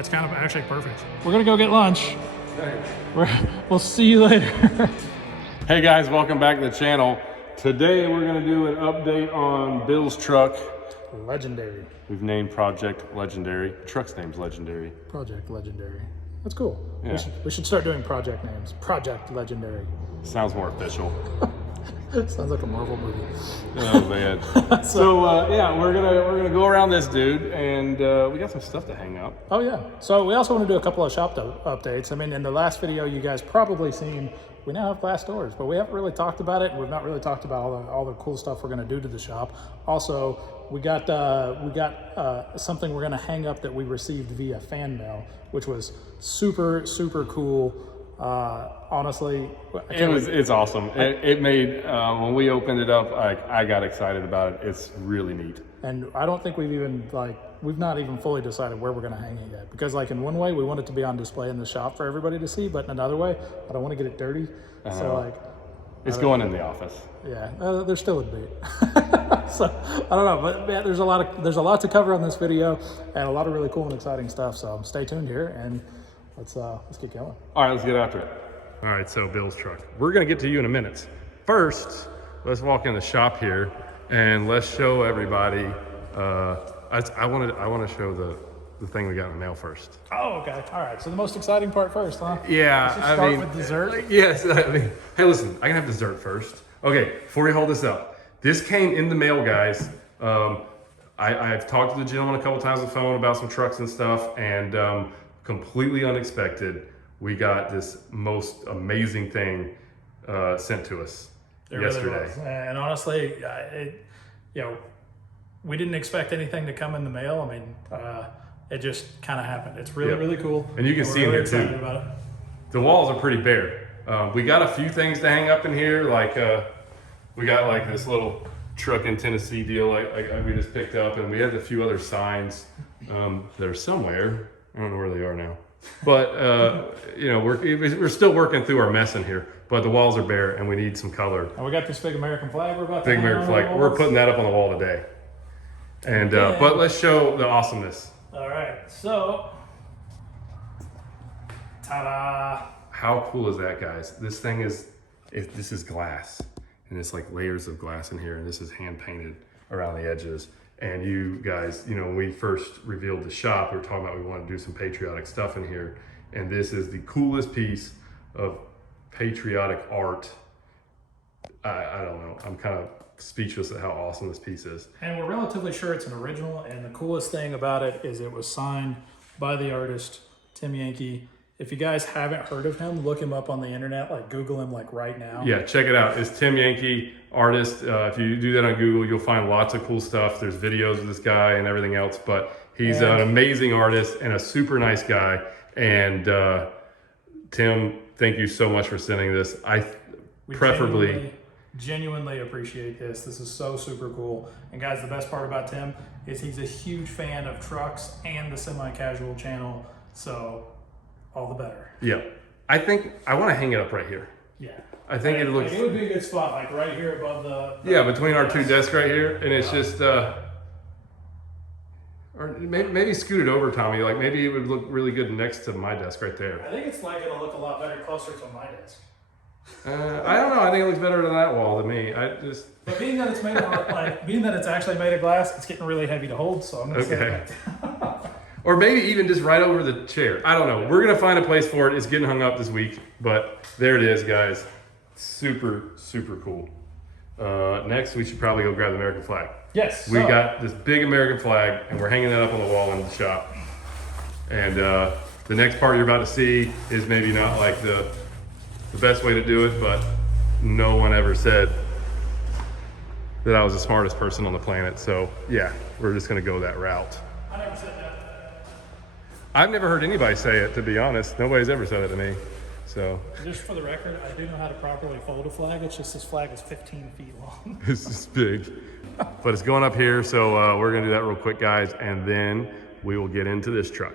That's kind of actually perfect. We're gonna go get lunch. We'll see you later. Hey guys, welcome back to the channel. Today we're gonna do an update on Bill's truck. Legendary. We've named Project Legendary. The truck's name's Legendary. Project Legendary. That's cool. Yeah. We should start doing project names. Project Legendary. Sounds more official. Sounds like a Marvel movie. Oh man. So yeah, we're gonna go around this dude, and we got some stuff to hang up. Oh yeah. So we also want to do a couple of shop updates. I mean, in the last video, you guys probably seen we now have glass doors, but we haven't really talked about it, and we've not really talked about all the cool stuff we're going to do to the shop. Also, we got something we're going to hang up that we received via fan mail, which was super cool. Honestly, It's awesome. It made when we opened it up, I got excited about it. It's really neat. And I don't think we've not even fully decided where we're going to hang it yet, because like in one way we want it to be on display in the shop for everybody to see, but in another way I don't want to get it dirty. So like it's going in the office. Yeah, there still would be. So I don't know, but yeah, there's a lot to cover on this video, and a lot of really cool and exciting stuff. So stay tuned here, and let's get going. All right, let's get after it. All right, so Bill's truck. We're gonna get to you in a minute. First, let's walk in the shop here and let's show everybody. I want to show the thing we got in the mail first. Oh, okay. All right. So the most exciting part first, huh? Yeah, Let's just start with dessert. Yes, I mean, hey, listen, I can have dessert first. Okay, before we hold this up, this came in the mail, guys. I've talked to the gentleman a couple times on the phone about some trucks and stuff, and completely unexpected, we got this most amazing thing sent to us yesterday. Really was. And honestly, we didn't expect anything to come in the mail. I mean, it just kind of happened. It's really cool. And you can see in here too. About it. The walls are pretty bare. We got a few things to hang up in here, like we got like this little truck in Tennessee deal like we just picked up, and we had a few other signs that are somewhere. I don't know where they are now, but we're still working through our mess in here. But the walls are bare, and we need some color. And we got this big American flag we're about to big American flag. We're putting that up on the wall today. And but let's show the awesomeness. All right, so ta-da! How cool is that, guys? This thing this is glass, and it's like layers of glass in here, and this is hand painted around the edges. And you guys, when we first revealed the shop, we were talking about we wanted to do some patriotic stuff in here, and this is the coolest piece of patriotic art. I don't know. I'm kind of speechless at how awesome this piece is. And we're relatively sure it's an original, and the coolest thing about it is it was signed by the artist, Tim Yankee. If you guys haven't heard of him, look him up on the internet, like Google him like right now. Yeah, check it out. It's Tim Yankee, artist. If you do that on Google, you'll find lots of cool stuff. There's videos of this guy and everything else, but he's an amazing artist and a super nice guy. And Tim, thank you so much for sending this. We genuinely appreciate this. This is so super cool. And guys, the best part about Tim is he's a huge fan of trucks and the semi-casual channel. So all the better. Yeah. I think I want to hang it up right here. Yeah. I think it looks... It would be a good spot, like right here above the yeah, between our two desks right here. And it's just... or maybe scoot it over, Tommy. Like maybe it would look really good next to my desk right there. I think it's like going to look a lot better closer to my desk. I don't know. I think it looks better than that wall to me. But being that it's made of being that it's actually made of glass, it's getting really heavy to hold. So I'm going to say that. Or maybe even just right over the chair. I don't know. We're going to find a place for it. It's getting hung up this week, but there it is, guys. Super cool. Next, we should probably go grab the American flag. Yes. We got this big American flag, and we're hanging that up on the wall in the shop. And the next part you're about to see is maybe not like the best way to do it, but no one ever said that I was the smartest person on the planet. So yeah, we're just going to go that route. I never said that. I've never heard anybody say it, to be honest. Nobody's ever said it to me. So just for the record, I do know how to properly fold a flag. It's just this flag is 15 feet long. It's just big. But it's going up here, so we're going to do that real quick, guys, and then we will get into this truck.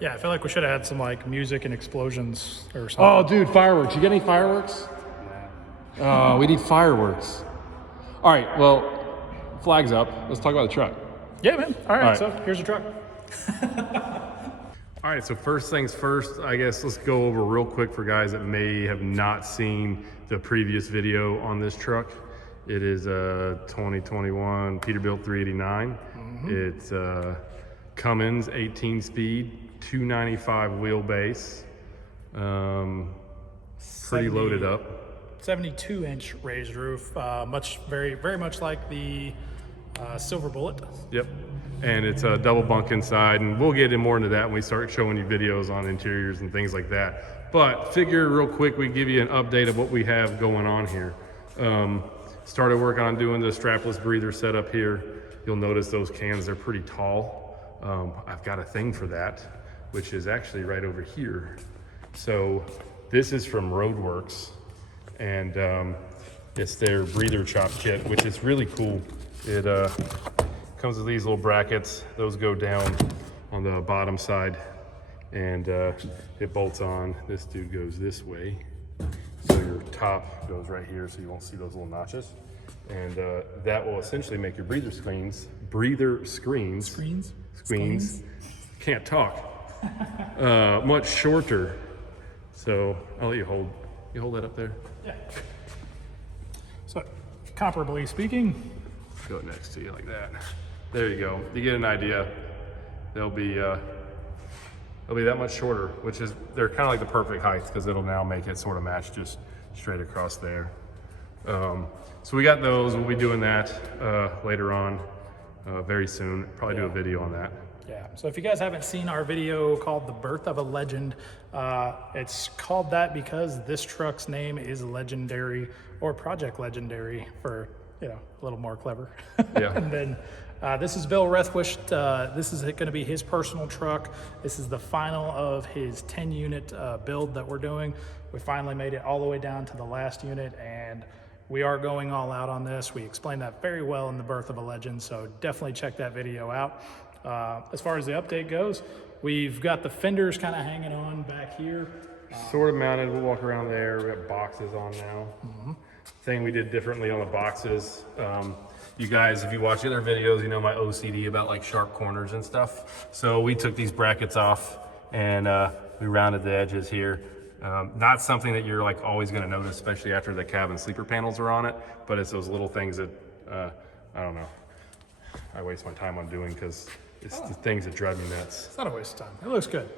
Yeah, I feel like we should have had some like music and explosions or something. Oh, dude, fireworks. You get any fireworks? Oh, we need fireworks. All right, well, flag's up. Let's talk about the truck. Yeah, man. All right, All right. so here's your truck. All right, so first things first, I guess let's go over real quick for guys that may have not seen the previous video on this truck. It is a 2021 Peterbilt 389. It's Cummins 18-speed, 295 wheelbase, pretty loaded up. 72-inch raised roof, very much like the Silver Bullet. Yep, and it's a double bunk inside, and we'll get in more into that when we start showing you videos on interiors and things like that. But figure real quick, we give you an update of what we have going on here. Started working on doing the strapless breather setup here. You'll notice those cans, they're pretty tall. I've got a thing for that, which is actually right over here. So this is from Roadworks, and it's their breather chop kit, which is really cool. It comes with these little brackets. Those go down on the bottom side, and it bolts on. This dude goes this way. So your top goes right here, so you won't see those little notches. And that will essentially make your breather screens, can't talk, much shorter. So I'll let you hold that up there. Yeah. So, comparably speaking, Go next to you like that. There you go. You get an idea. They'll be that much shorter, which is, they're kind of like the perfect height because it'll now make it sort of match just straight across there. So we got those. We'll be doing that later on, very soon. Probably do a video on that. yeah. So if you guys haven't seen our video called The Birth of a Legend, it's called that because this truck's name is Legendary, or Project Legendary for, a little more clever. Yeah. And then this is Bill Rethwish. This is going to be his personal truck. This is the final of his 10-unit build that we're doing. We finally made it all the way down to the last unit, and we are going all out on this. We explained that very well in The Birth of a Legend, so definitely check that video out. As far as the update goes, we've got the fenders kind of hanging on back here. Sort of mounted. We'll walk around there. We got boxes on now. Thing we did differently on the boxes. You guys, if you watch other videos, you know my OCD about like sharp corners and stuff. So we took these brackets off and we rounded the edges here. Not something that you're like always going to notice, especially after the cabin sleeper panels are on it, but it's those little things that I don't know, I waste my time on doing because it's the things that drive me nuts. It's not a waste of time. It looks good.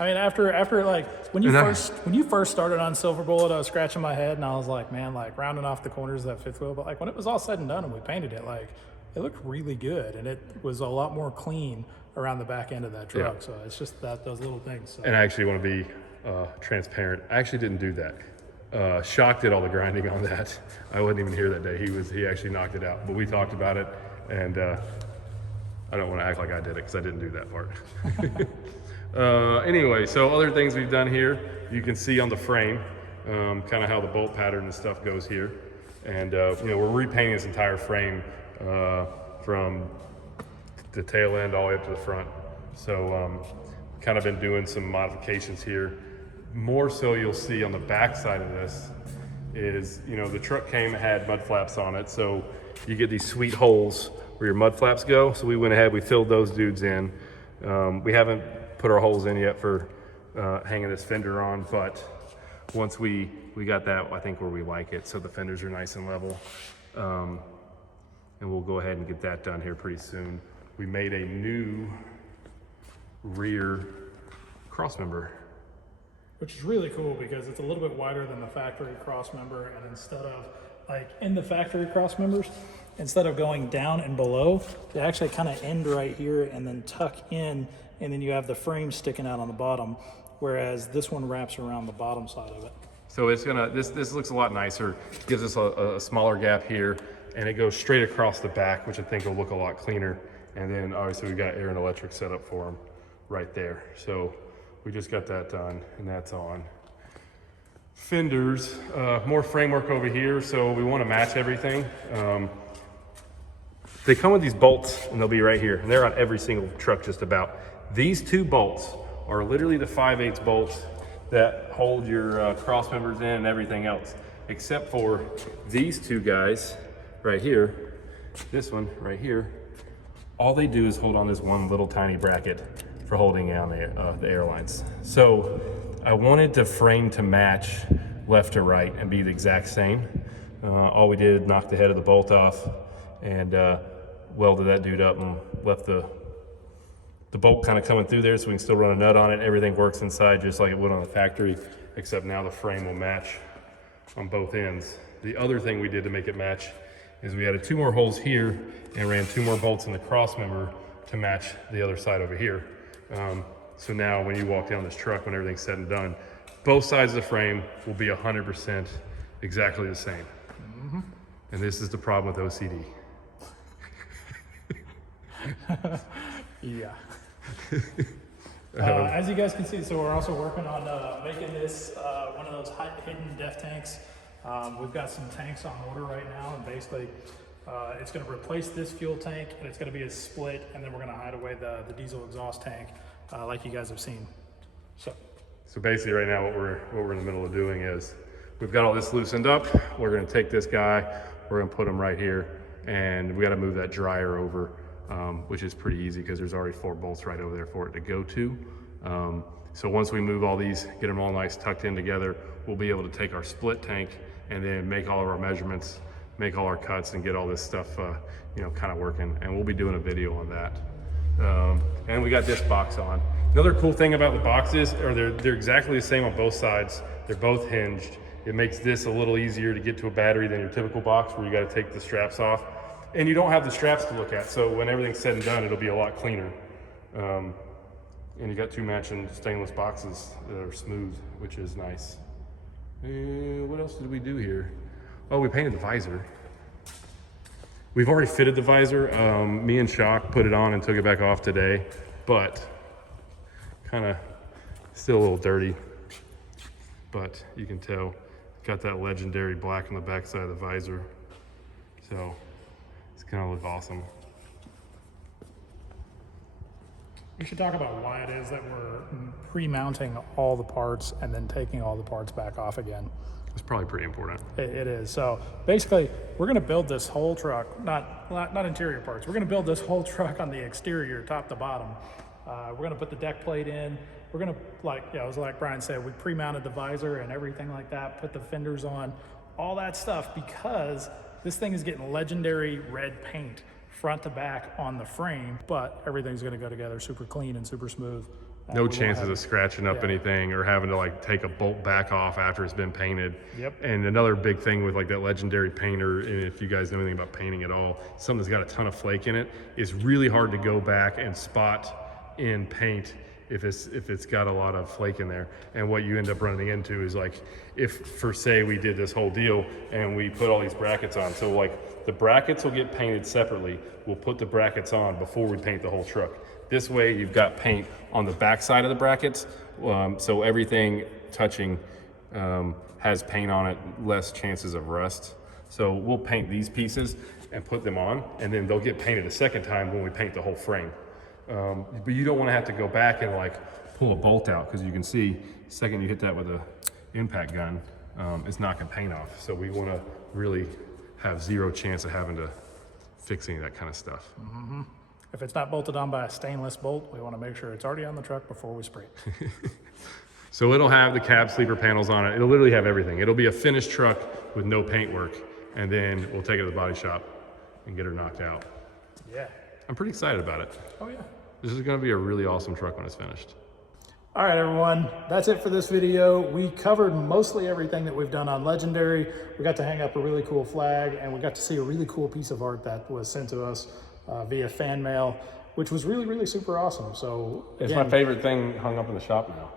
I mean, after like when you first started on Silver Bullet, I was scratching my head and I was like, man, like rounding off the corners of that fifth wheel. But like when it was all said and done and we painted it, like it looked really good, and it was a lot more clean around the back end of that truck. Yeah. So it's just those little things. So. And I actually want to be transparent. I actually didn't do that. Shock did all the grinding on that. I wasn't even here that day. He actually knocked it out. But we talked about it, and I don't want to act like I did it because I didn't do that part. Anyway, so other things we've done here, you can see on the frame, kind of how the bolt pattern and stuff goes here. And we're repainting this entire frame from the tail end all the way up to the front. So kind of been doing some modifications here. More so you'll see on the back side of this is, the truck had mud flaps on it. So you get these sweet holes where your mud flaps go. So we went ahead, we filled those dudes in. We haven't put our holes in yet for hanging this fender on, but once we got that, I think where we like it. So the fenders are nice and level. And we'll go ahead and get that done here pretty soon. We made a new rear crossmember, which is really cool because it's a little bit wider than the factory crossmember, and instead of like in the factory crossmembers, instead of going down and below, they actually kind of end right here and then tuck in, and then you have the frame sticking out on the bottom, whereas this one wraps around the bottom side of it. So it's gonna, this looks a lot nicer. Gives us a smaller gap here, and it goes straight across the back, which I think will look a lot cleaner. And then obviously we got air and electric set up for them right there. So we just got that done, and that's on. Fenders, more framework over here, so we want to match everything. They come with these bolts, and they'll be right here, and they're on every single truck just about. These two bolts are literally the 5/8 bolts that hold your cross members in and everything else, except for these two guys right here, this one right here. All they do is hold on this one little tiny bracket for holding down the airlines. So I wanted the frame to match left to right and be the exact same. All we did, knocked the head of the bolt off and welded that dude up and left the bolt kind of coming through there so we can still run a nut on it. Everything works inside just like it would on the factory, except now the frame will match on both ends. The other thing we did to make it match is we added 2 more holes here and ran 2 more bolts in the cross member to match the other side over here. So now when you walk down this truck, when everything's said and done, both sides of the frame will be 100% exactly the same. And this is the problem with OCD. Yeah. As you guys can see, so we're also working on making this one of those hidden def tanks. We've got some tanks on order right now, and basically it's going to replace this fuel tank, and it's going to be a split, and then we're going to hide away the diesel exhaust tank like you guys have seen. So basically right now what we're in the middle of doing is we've got all this loosened up. We're going to take this guy, we're going to put him right here, and we got to move that dryer over, which is pretty easy because there's already 4 bolts right over there for it to go to. So once we move all these, get them all nice tucked in together, we'll be able to take our split tank and then make all of our measurements, make all our cuts, and get all this stuff, you know, kind of working. And we'll be doing a video on that. And we got this box on. Another cool thing about the boxes are they're exactly the same on both sides. They're both hinged. It makes this a little easier to get to a battery than your typical box where you got to take the straps off. And you don't have the straps to look at, so when everything's said and done, it'll be a lot cleaner. And you got 2 matching stainless boxes that are smooth, which is nice. What else did we do here? Oh, we painted the visor. We've already fitted the visor. Me and Shock put it on and took it back off today, but kind of still a little dirty. But you can tell, got that legendary black on the back side of the visor. So it's gonna look awesome. We should talk about why it is that we're pre-mounting all the parts and then taking all the parts back off again. It's probably pretty important. It is. So basically, we're going to build this whole truck, not interior parts. We're going to build this whole truck on the exterior, top to bottom. We're going to put the deck plate in. We're going to, it was like Brian said, we pre-mounted the visor and everything like that, put the fenders on, all that stuff, because this thing is getting legendary red paint front to back on the frame, but everything's going to go together super clean and super smooth. No chances of scratching up anything or having to like take a bolt back off after it's been painted. Yep. And another big thing with like that legendary painter, and if you guys know anything about painting at all, something that's got a ton of flake in it, is really hard to go back and spot in paint if it's got a lot of flake in there. And what you end up running into is like, if for say we did this whole deal and we put all these brackets on, so like the brackets will get painted separately. We'll put the brackets on before we paint the whole truck. This way you've got paint on the back side of the brackets, so everything touching has paint on it, less chances of rust. So we'll paint these pieces and put them on, and then they'll get painted a second time when we paint the whole frame. But you don't want to have to go back and like pull a bolt out, because you can see the second you hit that with a impact gun, it's knocking paint off. So we want to really have zero chance of having to fix any of that kind of stuff. Mm-hmm. If it's not bolted on by a stainless bolt, we want to make sure it's already on the truck before we spray it. So it'll have the cab sleeper panels on it. It'll literally have everything. It'll be a finished truck with no paint work, and then we'll take it to the body shop and get her knocked out. Yeah. I'm pretty excited about it. Oh yeah. This is going to be a really awesome truck when it's finished. All right, everyone, that's it for this video. We covered mostly everything that we've done on Legendary. We got to hang up a really cool flag, and we got to see a really cool piece of art that was sent to us via fan mail, which was really, really super awesome. So it's my favorite thing hung up in the shop now.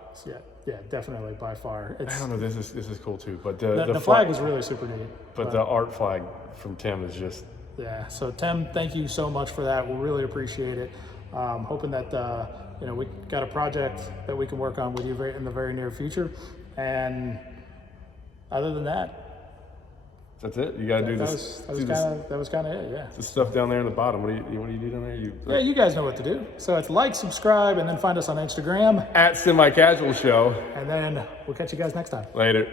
Yeah, definitely by far. I don't know, this is cool too, but the flag is really super neat. But the art flag from Tim is just... Yeah, so Tim, thank you so much for that. We really appreciate it. Hoping that we got a project that we can work on with you in the very near future. And other than that, That's it. You gotta do That this. was kind of it. Yeah. The stuff down there in the bottom. What do you do down there? Yeah, you guys know what to do. So it's like, subscribe, and then find us on Instagram. At Semi Casual Show. And then we'll catch you guys next time. Later.